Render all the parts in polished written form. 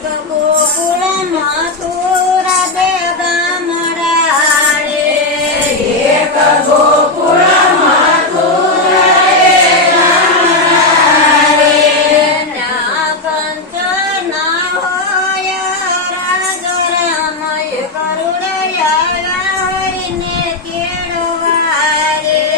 ગોકુળ મથુરા બે ગામડા રે એક ગોકુળ મથુરા બે ગામડા રે ના કંચન હોય રાજ રમય કરુણયા હરિને કેળવા રે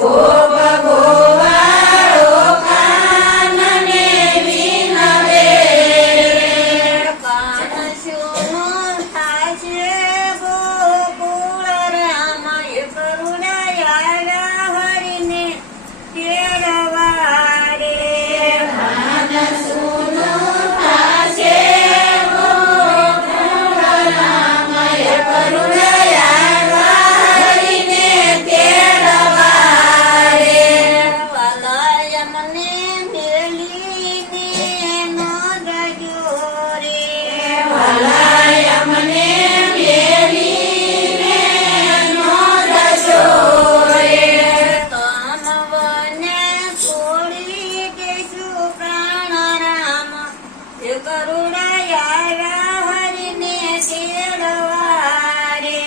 ગોપ ગોવાળો કાનને વિનવે કાન શું થાશે ગોકુળ રામ એ કરુણાયા હરિને તેડવા રે કાન શું થાશે ગોકુળ રામ એ કરુણાયા હરિને તેડવા રે વાલાય મને મેલીને નો જજો રે વાલાય મને મેલીને નો જજો રે તમ વને છોડી દેશું પ્રાણ રામ એ કરુણાયા હરિને તેડવા રે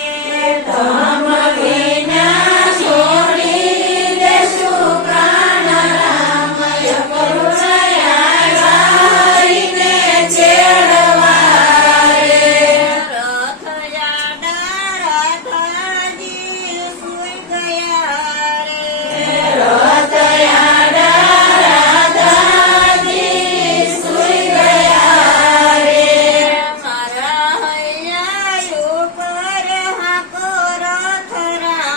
તમ વિના છોડી દેશું પ્રાણ રામ એ કરુણાયા હરિને તેડવા રે રથ યાડા રાધાજી સુઈ ગયા રે રથ યાડા રાધાજી સુઈ ગયા રે મારા હૈયા ઉપર હાકો રથ રામ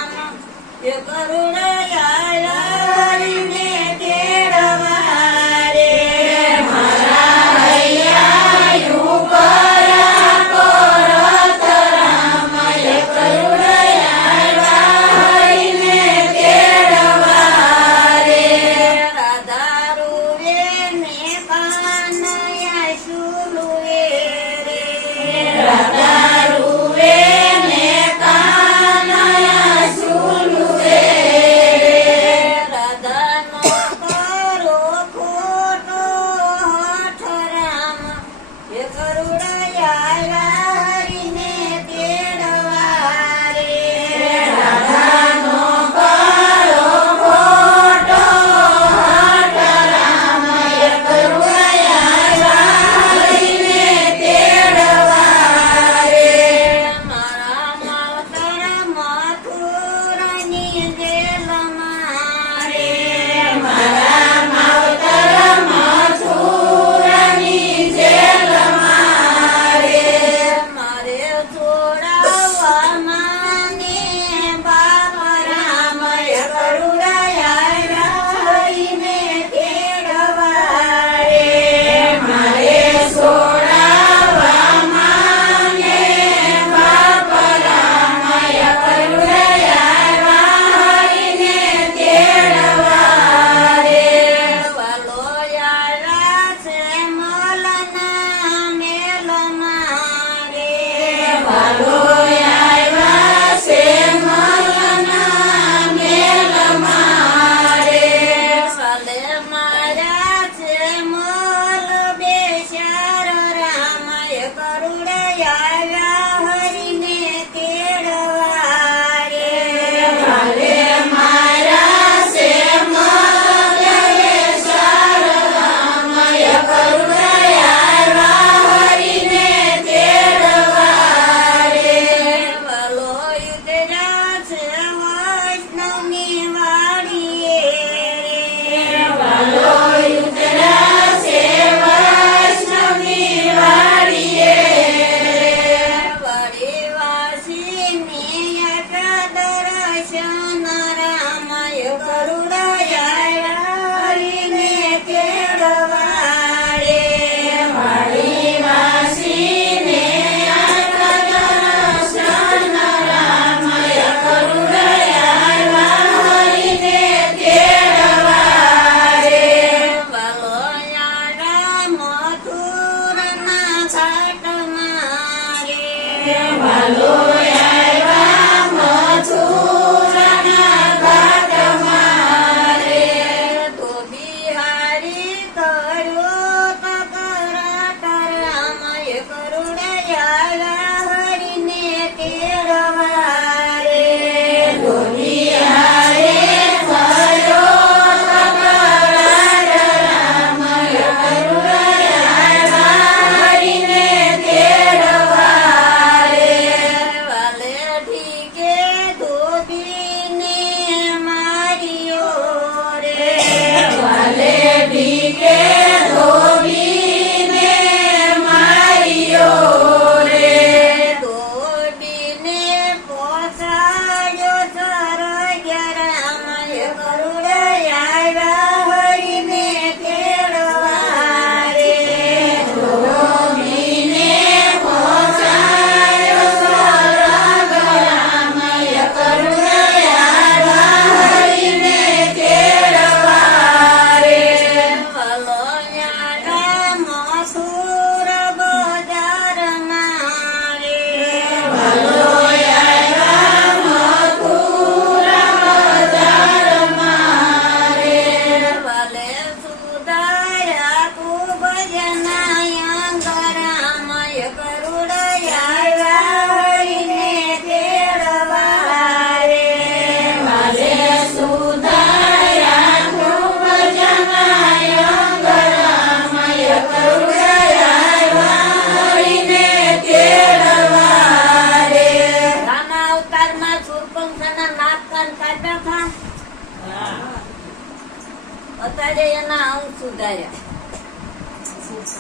અત્યારે એના અંગ સુધાર્યા.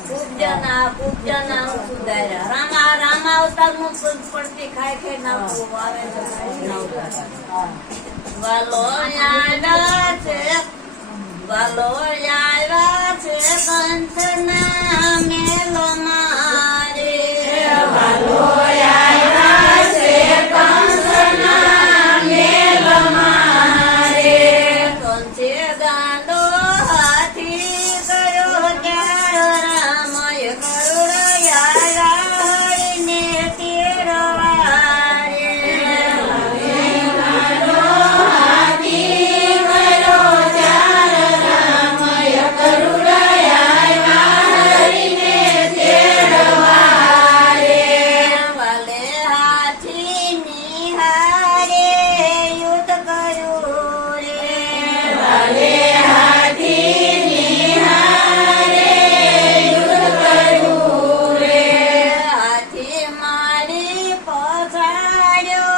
પૂજ્યના અંગ સુધાર્યા. રામા અવતારનું પડતી ખાઈ નાખવું આવે છે. વાલો આવ્યા છે કંસના મેલો મારે. વાલો આવ્યા છે કંસના મેલો મારે. કંસે ગાંડો હાથી કર્યો ત્યારે રામય કરુણયા હરિને તેડવા રે. ગાંડો હાથી કર્યો ત્યારે રામય કરુણયા હરિને તેડવા રે. વાલે હાથી નિહારે યુદ્ધ કર્યું રે. વાલે હાથી નિહારે યુદ્ધ કર્યું રે. હાથી મારી પછાડ્યો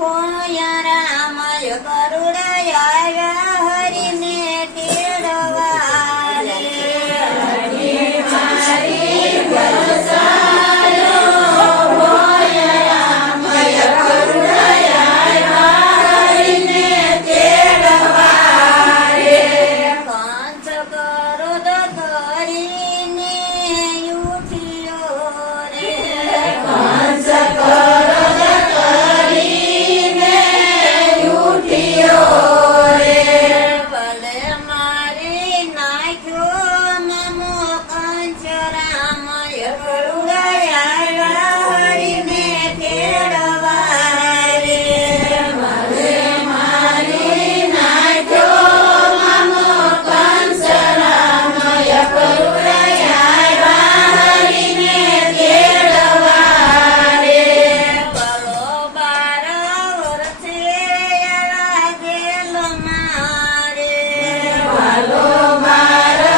કોયા રામય કરુણયા હરિને તેડવા રે. હાથી મારી પછાડ્યો કોયા રામય કરુણયા હરિને તેડવા રે. કંસ ક્રોધ કરીને ઉઠ્યો રે. કંસ ક્રોધ કરીને ઉઠ્યો રે. ભલે મારી નાખ્યો મમો કંસ રામય કરુણયા હરિને તેડવા રે. ભલે મારી નાખ્યો મમો કંસ રામય કરુણયા હરિને તેડવા રે. બળો 12 વર્ષે રાજેલો મારે. વાલો 12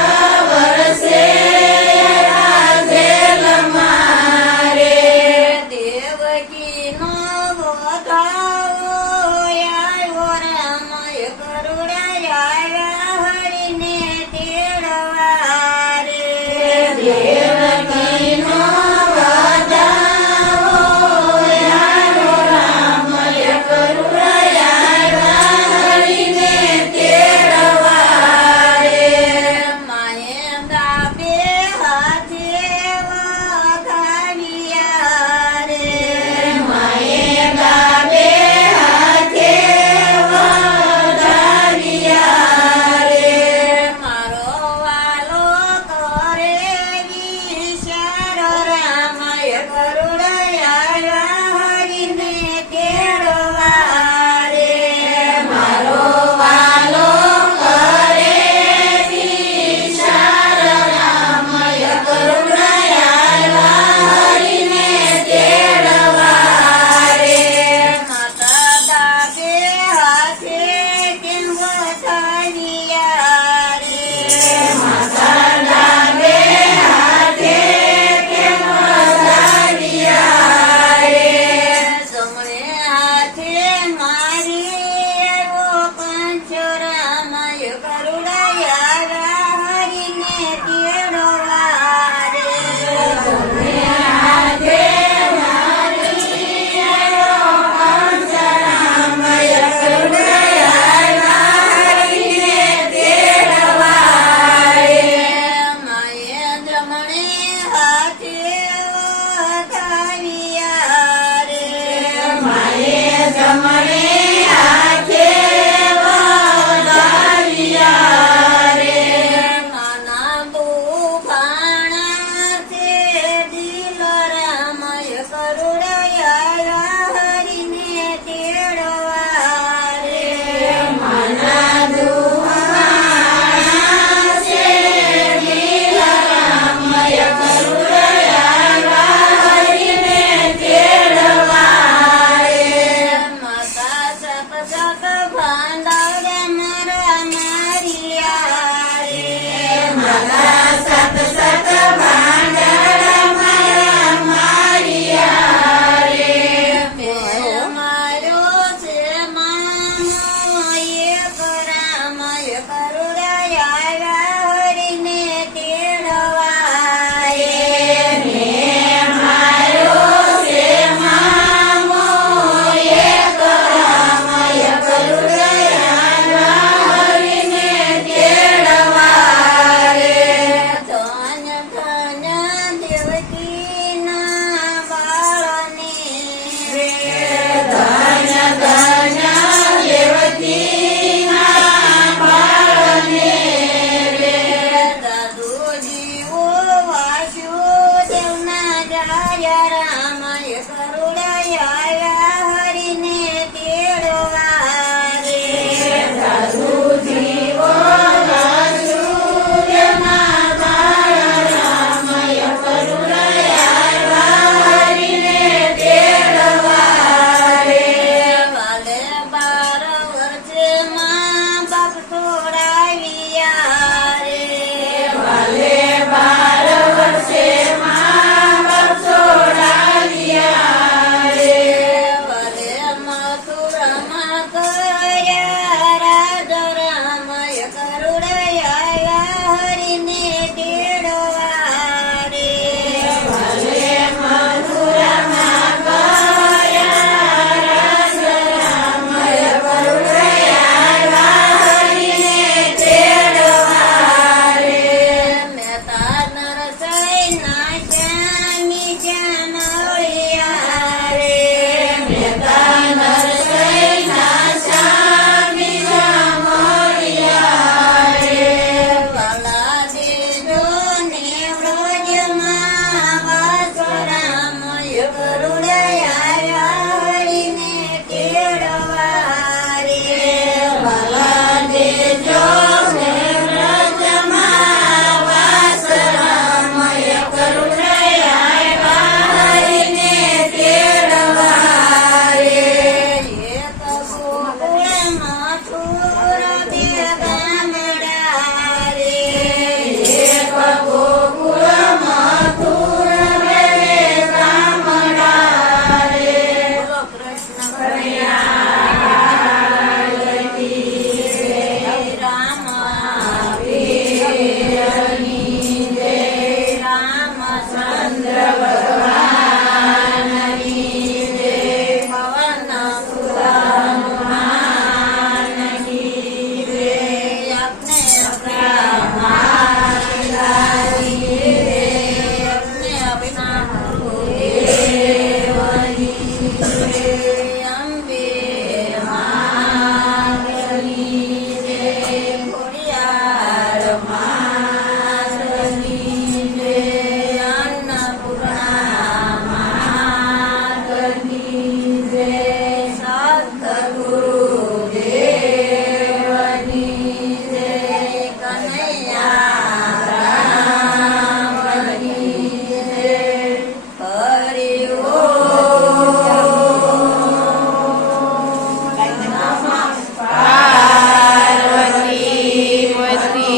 વર્ષે રાજેલ મારે. દેવકીનો વધાવો આવ્યો રામય કરુણયા હરિને તેડવા રે. દેવકીનો વધાવો આવ્યો રામય કરુણયા હરિને તેડવા રે. માએ દાબે હાથે વધાવ્યા રે. માએ દાબે હાથે વધાવ્યા રે. મારો વાલો કરે વિચાર રામય કરુણયા હરિને તેડવા રે. મારો વાલો કરે વિચાર રામય કરુણયા હરિને તેડવા રે. માતા દાબે હાથે કેમ વધાવ્યા રે. માતા દાબે હાથે કેમ વધાવ્યા રે. જમણે હાથે મારી આવ્યો કંસ રામય કરુણયા હરિને તેડવા રે. જમણે હાથે મારી આવ્યો કંસ રામય કરુણયા હરિને તેડવા રે. માએ જમણે હાથે વધાવ્યા રે. માએ જમણે હાથે વધાવ્યા રે. નાના તોફાણા છે દિલ રામય કરુણયા હરિને તેડવા રે. નાના તોફાણા છે દિલ રામય કરુણયા હરિને તેડવા રે. માતા સપ સપ ભાંડવ મારા મારિયા રે. માતા સપ સપ ભાંડવ મારા મારિયા રે. મેં માર્યો છે માનો એક રામય કરુણયા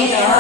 હરે